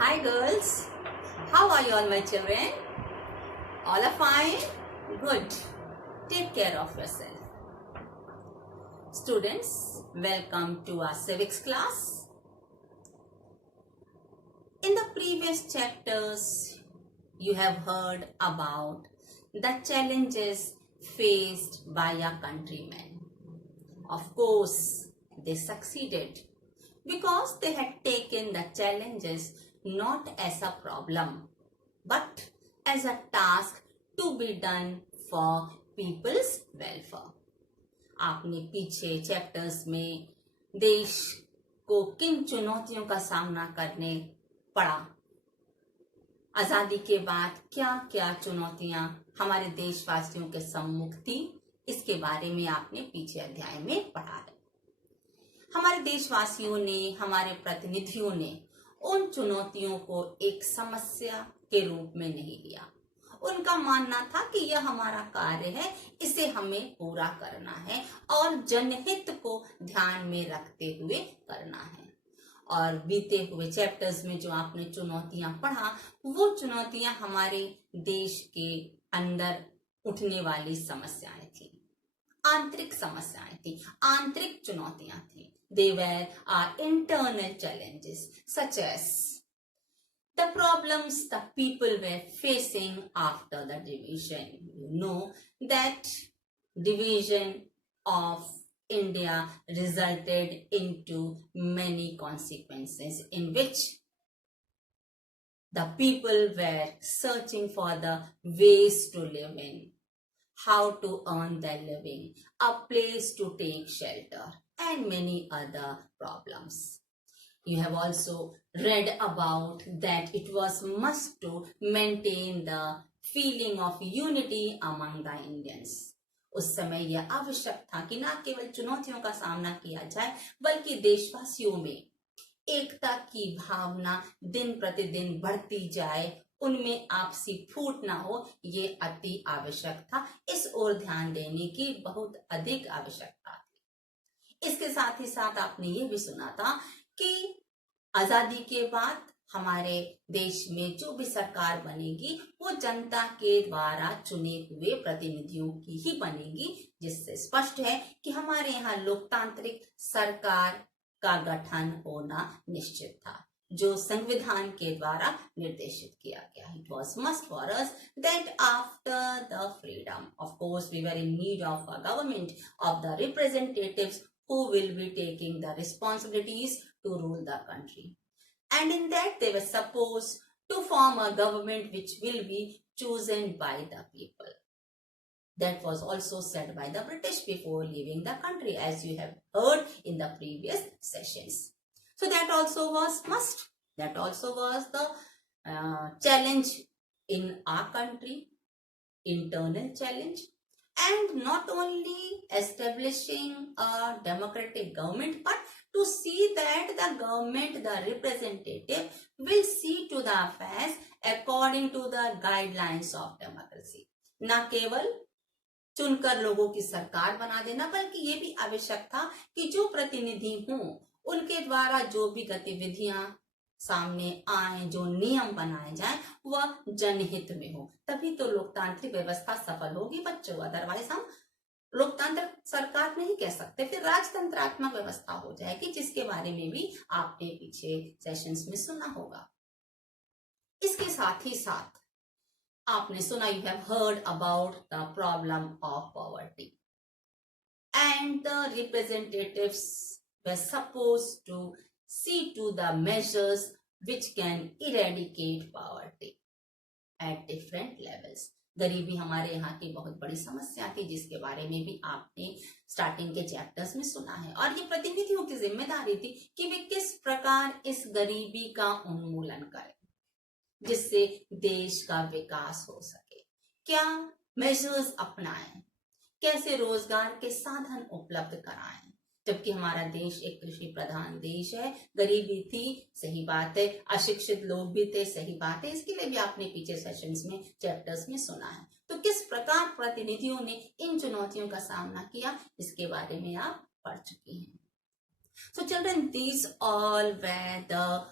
Hi girls, how are you all my children? All are fine? Good. Take care of yourself. Students, welcome to our civics class. In the previous chapters, you have heard about the challenges faced by our countrymen. Of course, they succeeded because they had taken the challenges not as a problem but as a task to be done for people's welfare. आपने पीछे chapters में देश को किन चुनौतियों का सामना करने पड़ा, आजादी के बाद क्या क्या चुनौतियां हमारे देशवासियों के सम्मुख थी, इसके बारे में आपने पीछे अध्याय में पढ़ा है। हमारे देशवासियों ने, हमारे प्रतिनिधियों ने उन चुनौतियों को एक समस्या के रूप में नहीं लिया। उनका मानना था कि यह हमारा कार्य है, इसे हमें पूरा करना है और जनहित को ध्यान में रखते हुए करना है। और बीते हुए चैप्टर्स में जो आपने चुनौतियां पढ़ा, वो चुनौतियां हमारे देश के अंदर उठने वाली समस्याएं थी, आंतरिक समस्याएं थी, आंतरिक चुनौतियां थी। They were our internal challenges, such as the problems the people were facing after the division. You know that division of India resulted into many consequences in which the people were searching for the ways to live in, how to earn their living, a place to take shelter, and many other problems. You have also read about that it was must to maintain the feeling of unity among the Indians. उस समय यह आवश्यक था कि न केवल चुनौतियों का सामना किया जाए, बल्कि देशवासियों में एकता की भावना दिन प्रतिदिन बढ़ती जाए, उनमें आपसी फूट ना हो, ये अति आवश्यक था। इस ओर ध्यान देने की बहुत अधिक आवश्यकता थी। इसके साथ ही साथ आपने ये भी सुना था कि आजादी के बाद हमारे देश में जो भी सरकार बनेगी वो जनता के द्वारा चुने हुए प्रतिनिधियों की ही बनेगी, जिससे स्पष्ट है कि हमारे यहाँ लोकतांत्रिक सरकार का गठन होना निश्चित था, जो संविधान के द्वारा निर्देशित किया गया। It was must for us that after the freedom, of course, we were in need of a government of the representatives who will be taking the responsibilities to rule the country. And in that they were supposed to form a government which will be chosen by the people. That was also said by the British before leaving the country, as you have heard in the previous sessions. So that also was must. That also was the challenge in our country, internal challenge. And not only establishing a democratic government, but to see that the government, the representative, will see to the affairs according to the guidelines of democracy. न केवल चुनकर लोगों की सरकार बना देना, बल्कि ये भी आवश्यक था कि जो प्रतिनिधि हों उनके द्वारा जो भी गतिविधियां सामने आए, जो नियम बनाए जाएं, वह जनहित में हो, तभी तो लोकतांत्रिक व्यवस्था सफल होगी बच्चों। अदरवाइज हम लोकतंत्र सरकार नहीं कह सकते, फिर राजतंत्रात्मक व्यवस्था हो जाएगी, जिसके बारे में भी आपने पीछे सेशंस में सुना होगा। इसके साथ ही साथ आपने सुना, you have heard about the problem of poverty and the representatives were supposed to see to the measures which can eradicate poverty at different levels. गरीबी हमारे यहाँ की बहुत बड़ी समस्या थी, जिसके बारे में भी आपने स्टार्टिंग के चैप्टर्स में सुना है। और ये प्रतिनिधियों की जिम्मेदारी थी कि वे किस प्रकार इस गरीबी का उन्मूलन करें, जिससे देश का विकास हो सके। क्या मेजर्स अपनाएं, कैसे रोजगार के साधन उपलब्ध कराएं, जबकि हमारा देश एक कृषि प्रधान देश है। गरीबी थी, सही बात है, अशिक्षित लोग भी थे, सही बात है, इसके लिए भी आपने पीछे सेशंस में, चैप्टर्स में सुना है। तो किस प्रकार प्रतिनिधियों ने इन चुनौतियों का सामना किया, इसके बारे में आप पढ़ चुकी हैं। So children, these all were the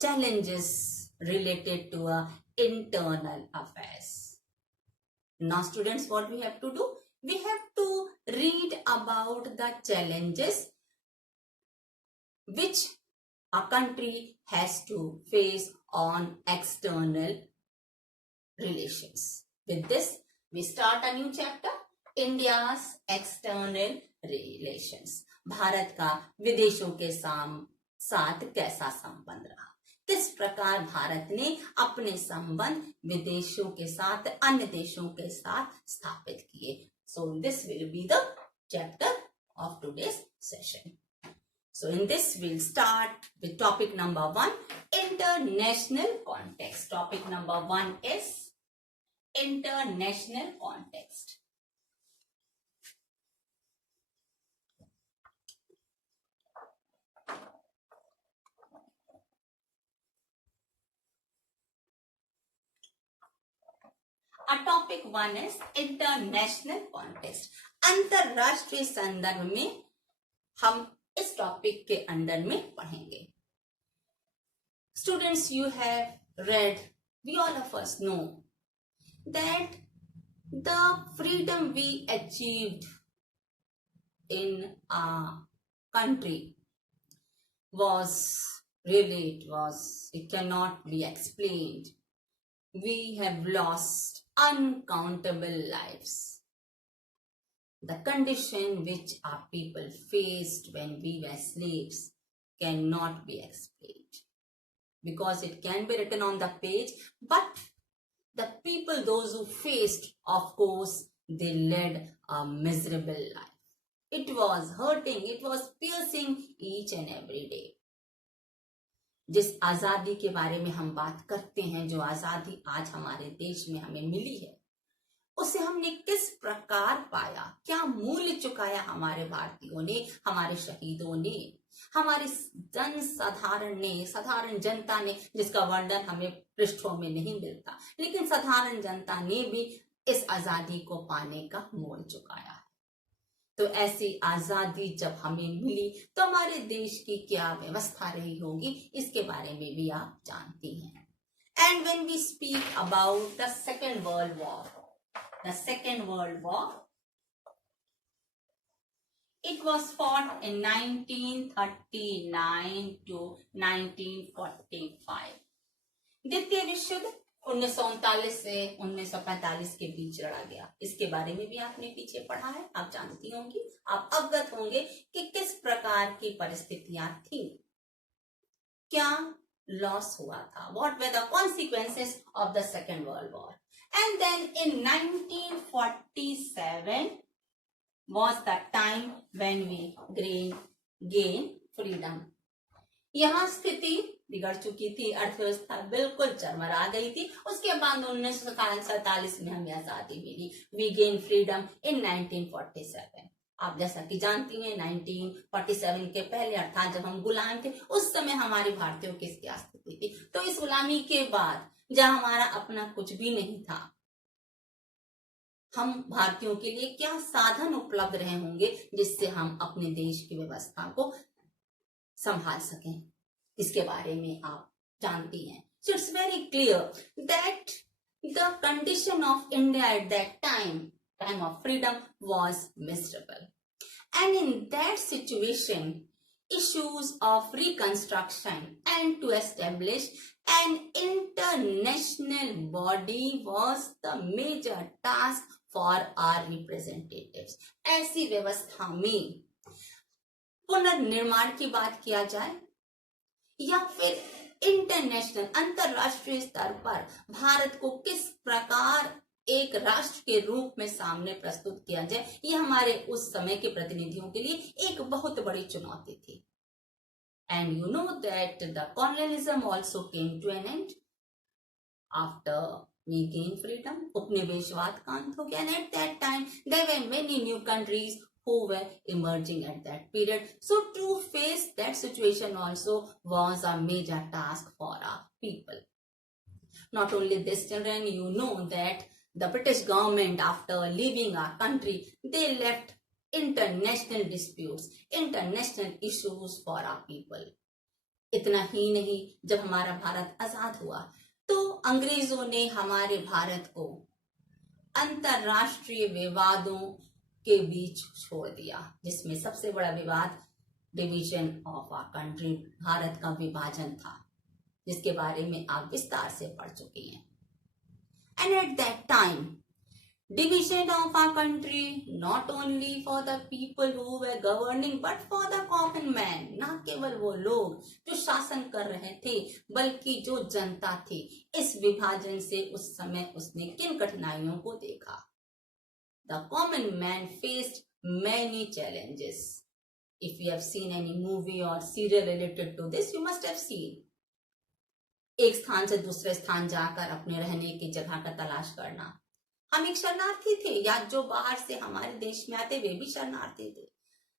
challenges related to internal affairs. Now students, what we have to do? We have to read about the challenges which a country has to face on external relations. With this, we start a new chapter, India's external relations. Bharat का विदेशों के साथ कैसा संबंध रहा, किस प्रकार भारत ने अपने संबंध विदेशों के साथ, अन्य देशों के साथ स्थापित किए. So this will be the chapter of today's session. So in this we'll start with topic number 1, international context. Topic number 1 is international context. Our topic 1 is international context. अंतरराष्ट्रीय संदर्भ में हम इस टॉपिक के अंडर में पढ़ेंगे. Students, you have read, we all of us know that the freedom we achieved in our country it cannot be explained. We have lost uncountable lives. The condition which our people faced when we were slaves cannot be explained, because it can be written on the page, but the people, those who faced, of course, they led a miserable life. It was hurting, it was piercing each and every day. जिस आजादी के बारे में हम बात करते हैं, जो आजादी आज हमारे देश में हमें मिली है, उसे हमने किस प्रकार पाया, क्या मूल्य चुकाया हमारे भारतीयों ने, हमारे शहीदों ने, हमारे साधारण जनता ने, जिसका वर्णन हमें पृष्ठों में नहीं मिलता, लेकिन साधारण जनता ने भी इस आजादी को पाने का मोल चुकाया है. तो ऐसी आजादी जब हमें मिली तो हमारे देश की क्या व्यवस्था रही होगी, इसके बारे में भी आप जानती हैं. And when we speak about the second world war, the Second World War, it was fought in 1939 to 1945. द्वितीय विश्व युद्ध 1939 से 1945 के बीच लड़ा गया. इसके बारे में भी आपने पीछे पढ़ा है, आप जानती होंगी, आप अवगत होंगे कि किस प्रकार की परिस्थितियां थी, क्या लॉस हुआ था, what were the consequences of the Second World War. And then in 1947 was the time when we gained freedom. यहाँ स्थिति बिगड़ चुकी थी, अर्थव्यवस्था बिल्कुल चरमरा गई थी. उसके बाद 1947 में हमें आजादी मिली. We gained freedom in 1947. आप जैसा कि जानती हैं, 1947 के पहले, अर्थात जब हम गुलाम थे, उस समय हमारे भारतीयों की क्या स्थिति थी. तो इस गुलामी के बाद, जहां हमारा अपना कुछ भी नहीं था, हम भारतीयों के लिए क्या साधन उपलब्ध रहे होंगे जिससे हम अपने देश की व्यवस्था को संभाल सकें, इसके बारे में आप जानती हैं. So it's very clear that the condition of India at that time of freedom was miserable. And in that situation, issues of reconstruction and to establish an international body was the major task for our representatives. ऐसी व्यवस्था में पुनर्निर्माण की बात किया जाए या फिर इंटरनेशनल, अंतरराष्ट्रीय स्तर पर भारत को किस प्रकार एक राष्ट्र के रूप में सामने प्रस्तुत किया जाए, ये हमारे उस समय के प्रतिनिधियों के लिए एक बहुत बड़ी चुनौती थी. And you know that the colonialism also came to an end after we gained freedom. उपनिवेशवाद का अंत हो गया. And at that time there were many new countries who were emerging at that period. So to face that situation also was a major task for our people. Not only this, children, you know that the British government, after leaving our country, they left international disputes, international issues for our people. इतना ही नहीं, जब हमारा भारत आजाद हुआ तो अंग्रेजों ने हमारे भारत को अंतरराष्ट्रीय विवादों के बीच छोड़ दिया, जिसमें सबसे बड़ा विवाद division of our country, Bharat का विभाजन था, जिसके बारे में आप विस्तार से पढ़ चुके हैं। And at that time division of our country not only for the people who were governing but for the common man, ना केवल वो लोग जो शासन कर रहे थे बल्कि जो जनता थी। इस विभाजन से उस समय उसने किन कठिनाइयों को देखा। The common man faced many challenges. If you have seen any movie or serial related to this, you must have seen. एक स्थान से दूसरे स्थान जाकर अपने रहने की जगह का तलाश करना। हम एक शरणार्थी थे, या जो बाहर से हमारे देश में आते वे भी शरणार्थी थे।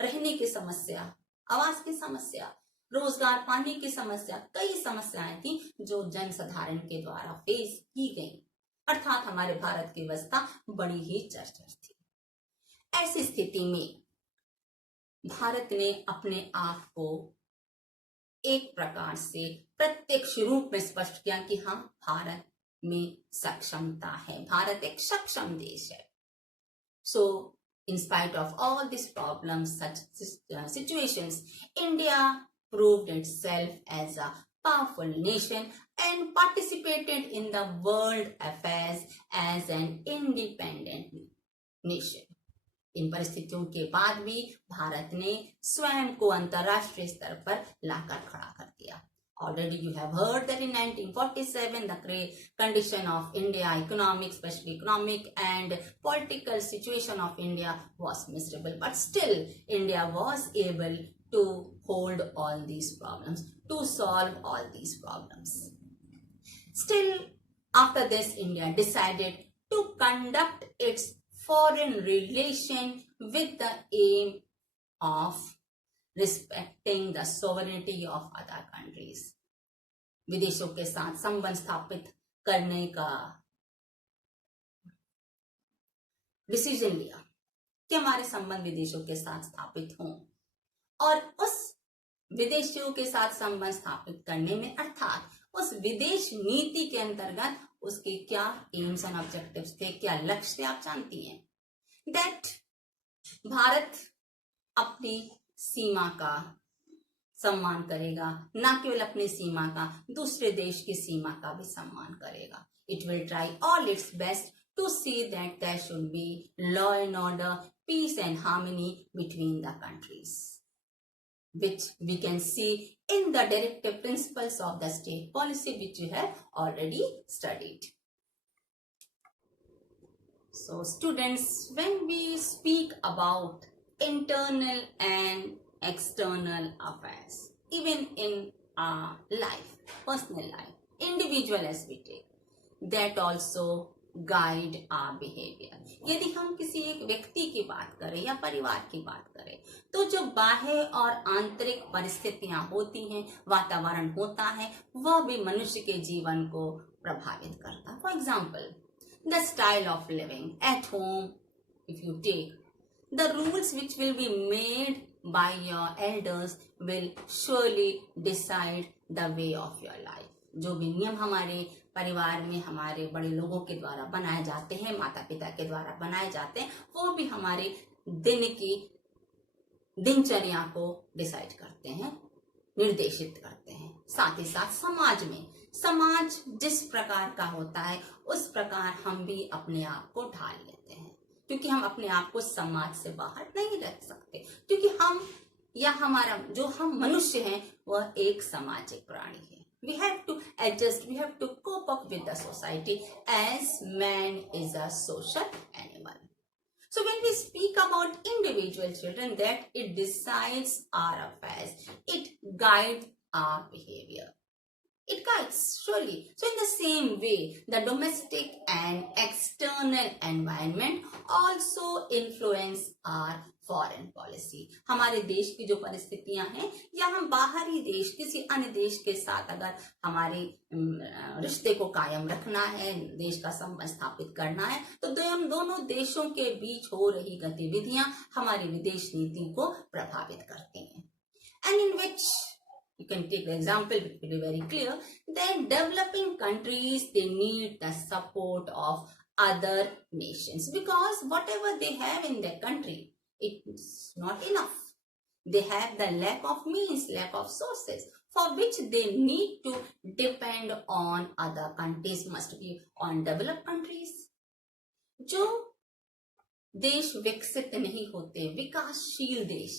रहने की समस्या, आवास की समस्या, रोजगार पाने की समस्या, कई समस्याएं थी जो जनसाधारण के द्वारा फेस की गई। अर्थात हमारे भारत की अवस्था बड़ी ही जर्जर थी। ऐसी स्थिति में भारत ने अपने आप को एक प्रकार से प्रत्यक्ष रूप में स्पष्ट किया कि हाँ, भारत में सक्षमता है, भारत एक सक्षम देश है। So in spite of all this problems, such situations, India proved itself as a powerful nation and participated in the world affairs as an independent nation. इन परिस्थितियों के बाद भी भारत ने स्वयं को अंतरराष्ट्रीय स्तर पर लाकर खड़ा कर दिया। Already you have heard that in 1947 the condition of India, economic, especially economic and political situation of India was miserable, but still India was able to hold all these problems, to solve all these problems. Still, after this, India decided to conduct its foreign relation with the aim of respecting the sovereignty of other countries. विदेशों के साथ संबंध स्थापित करने का decision लिया कि हमारे संबंध विदेशों के साथ स्थापित हों, और उस विदेशियों के साथ संबंध स्थापित करने में अर्थात उस विदेश नीति के अंतर्गत उसके क्या एम्स एंड ऑब्जेक्टिव्स थे, क्या लक्ष्य थे, आप जानती हैं। दैट भारत अपनी सीमा का सम्मान करेगा, न केवल अपनी सीमा का, दूसरे देश की सीमा का भी सम्मान करेगा। It will try all its best to see that there should be law and order, peace and harmony between the countries, which we can see in the directive principles of the state policy which you have already studied. So students, when we speak about internal and external affairs, even in our life, personal life, individual as we take, that also guide our behavior. यदि हम किसी एक व्यक्ति की बात करें या परिवार की बात करें, तो जो बाह्य और आंतरिक परिस्थितियां होती हैं, वातावरण होता है, वह भी मनुष्य के जीवन को प्रभावित करता है। For example, the style of living at home, if you take the rules which will be made by your elders will surely decide the way of your life. जो भी नियम हमारे परिवार में हमारे बड़े लोगों के द्वारा बनाए जाते हैं, माता पिता के द्वारा बनाए जाते हैं, वो भी हमारे दिन की दिनचर्या को डिसाइड करते हैं, निर्देशित करते हैं। साथ ही साथ समाज जिस प्रकार का होता है उस प्रकार हम भी अपने आप को ढाल लेते हैं, क्योंकि हम अपने आप को समाज से बाहर नहीं रख सकते, क्योंकि हम मनुष्य हैं वह एक सामाजिक प्राणी है। We have to adjust, we have to cope up with the society as man is a social animal. So when we speak about individual children, that it decides our affairs, it guides our behavior. It guides, surely. So in the same way, the domestic and external environment also influence our foreign policy. हमारे देश की जो परिस्थितियां हैं, या हम बाहरी देश, किसी अन्य देश के साथ अगर हमारे रिश्ते को कायम रखना है, देश का संबंध स्थापित करना है, तो दोनों देशों के बीच हो रही गतिविधियां हमारी विदेश नीति को प्रभावित करती हैं। And in which You can take the example, it will be very clear. That developing countries, they need the support of other nations, because whatever they have in their country, it's not enough. They have the lack of means, lack of sources, for which they need to depend on other countries, must be on developed countries. जो देश विकसित नहीं होते, विकासशील देश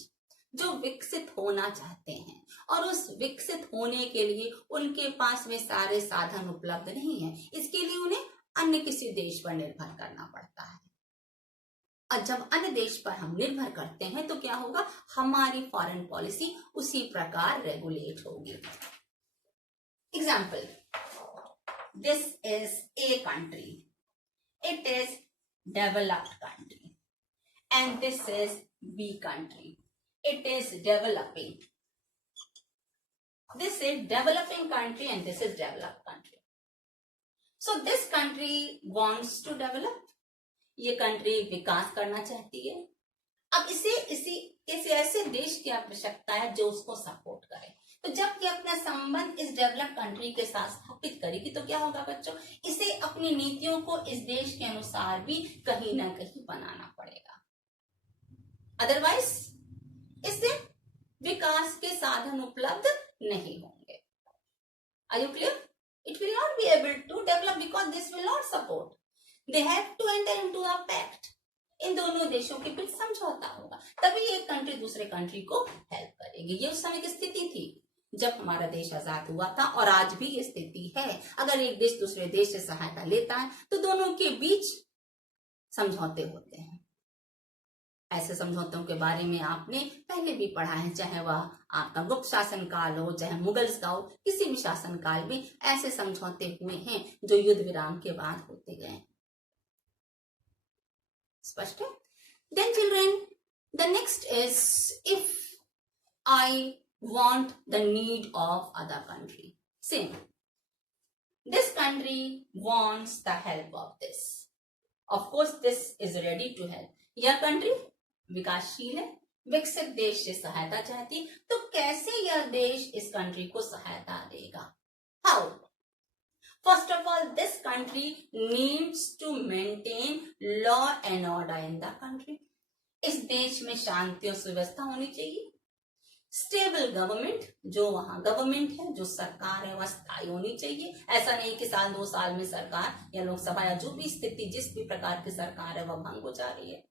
जो विकसित होना चाहते हैं और उस विकसित होने के लिए उनके पास में सारे साधन उपलब्ध नहीं है, इसके लिए उन्हें अन्य किसी देश पर निर्भर करना पड़ता है। और जब अन्य देश पर हम निर्भर करते हैं तो क्या होगा, हमारी फॉरेन पॉलिसी उसी प्रकार रेगुलेट होगी। Example, this is a country, it is developed country, and this is B country, it is developing. This is developing country and this is developed country. So this country wants to develop, ये country विकास करना चाहती है। अब इसे ऐसे देश की आवश्यकता है जो उसको सपोर्ट करे। तो जब ये अपना संबंध इस डेवलप कंट्री के साथ स्थापित करेगी तो क्या होगा बच्चों, इसे अपनी नीतियों को इस देश के अनुसार भी कहीं ना कहीं बनाना पड़ेगा, अदरवाइज इससे विकास के साधन उपलब्ध नहीं होंगे। Are you clear? It will not be able to develop because this will not support. They have to enter into a pact. इन दोनों देशों के बीच समझौता होगा, तभी एक कंट्री दूसरे कंट्री को हेल्प करेगी। ये उस समय की स्थिति थी जब हमारा देश आजाद हुआ था और आज भी ये स्थिति है। अगर एक देश दूसरे देश से सहायता लेता है तो दोनों के बीच समझौते होते हैं। ऐसे समझौतों के बारे में आपने पहले भी पढ़ा है, चाहे वह आपका गुप्त शासन काल हो, चाहे मुगल्स का हो, किसी भी शासन काल में ऐसे समझौते हुए हैं जो युद्ध विराम के बाद होते गए। स्पष्ट है? Then children, the next is if I want the need of other country. Same. This country wants the help of this. Of course, this is ready to help. यह कंट्री विकासशील है, विकसित देश से सहायता चाहती, तो कैसे यह देश इस कंट्री को सहायता देगा? How? First of all, this country needs to maintain law and order in the country. इस देश में शांति और सुव्यवस्था होनी चाहिए। स्टेबल गवर्नमेंट, जो वहां गवर्नमेंट है, जो सरकार है, वह स्थायी होनी चाहिए। ऐसा नहीं कि साल 2 साल में सरकार या लोकसभा या जो भी स्थिति, जिस भी प्रकार की सरकार है, वह भंग हो जा रही है।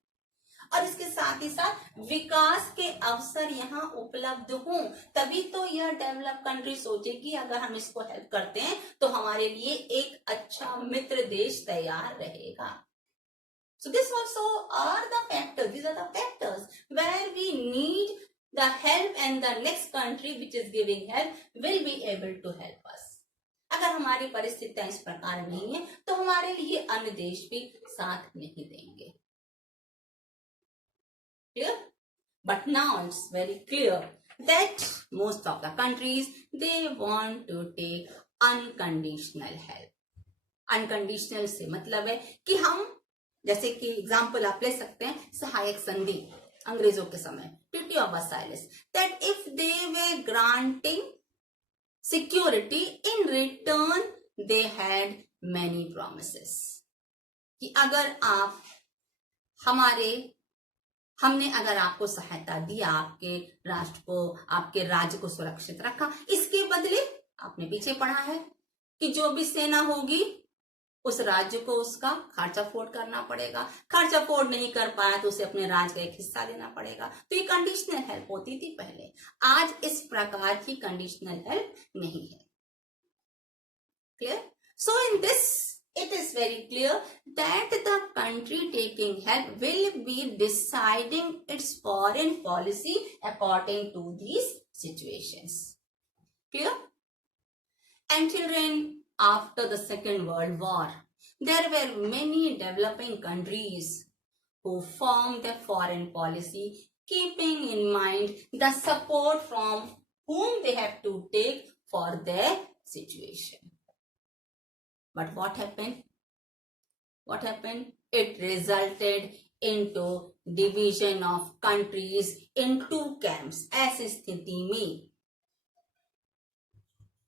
और इसके साथ ही साथ विकास के अवसर यहाँ उपलब्ध हों, तभी तो यह डेवलप कंट्री सोचेगी अगर हम इसको हेल्प करते हैं तो हमारे लिए एक अच्छा मित्र देश तैयार रहेगा। So this also are the factors, these are the factors where we need the help and the next country which is giving help will be able to help us. अगर हमारी परिस्थितियां इस प्रकार नहीं है तो हमारे लिए अन्य देश भी साथ नहीं देंगे। Clear? But now it's very clear that most of the countries, they want to take unconditional help. Unconditional से मतलब है कि हम, जैसे कि एग्जाम्पल आप ले सकते हैं सहायक संधि अंग्रेजों के समय, treaty of Versailles, that if they were granting security, in return they had many promises. कि अगर आप हमने अगर आपको सहायता दी, आपके राष्ट्र को, आपके राज्य को सुरक्षित रखा, इसके बदले आपने पीछे पढ़ा है कि जो भी सेना होगी उस राज्य को उसका खर्च अफोर्ड करना पड़ेगा। खर्च अफोर्ड नहीं कर पाया तो उसे अपने राज्य का एक हिस्सा देना पड़ेगा। तो ये कंडीशनल हेल्प होती थी पहले। आज इस प्रकार की कंडीशनल हेल्प नहीं है। Clear? So in this it is very clear that the country taking help will be deciding its foreign policy according to these situations. Clear? And children, after the Second World War, there were many developing countries who formed their foreign policy keeping in mind the support from whom they have to take for their situation. But what happened? What happened? It resulted into division of countries in 2 camps. ऐसी स्थिति में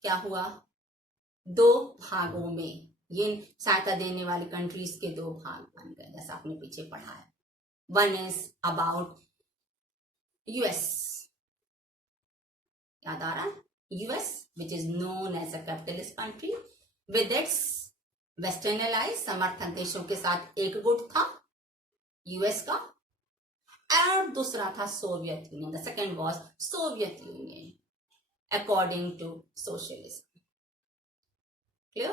क्या हुआ, दो भागों में ये सहायता देने वाली कंट्रीज के दो भाग बन गए, जैसा आपने पीछे पढ़ा है. वन इज अबाउट यूएस, याद आ रहा है, US which is known as a capitalist country with its western allies, समर्थक देशों के साथ एक गुट था यूएस का, और दूसरा था Soviet union. The second was Soviet union according to socialism. Clear?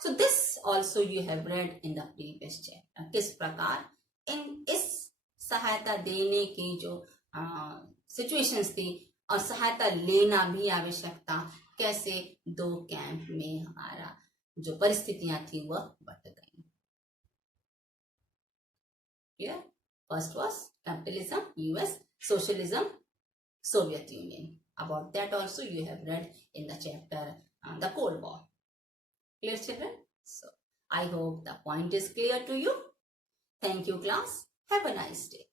So this also you have read in the previous chapter. किस प्रकार इस सहायता देने की जो सिचुएशंस थी और सहायता लेना भी आवश्यकता, कैसे दो कैंप में हमारा जो परिस्थितियां थी वह बट गई. Clear? First was capitalism, US, socialism, Soviet Union. About that also you have read in the chapter the Cold War. Clear, children? So I hope the point is clear to you. Thank you, class. Have a nice day.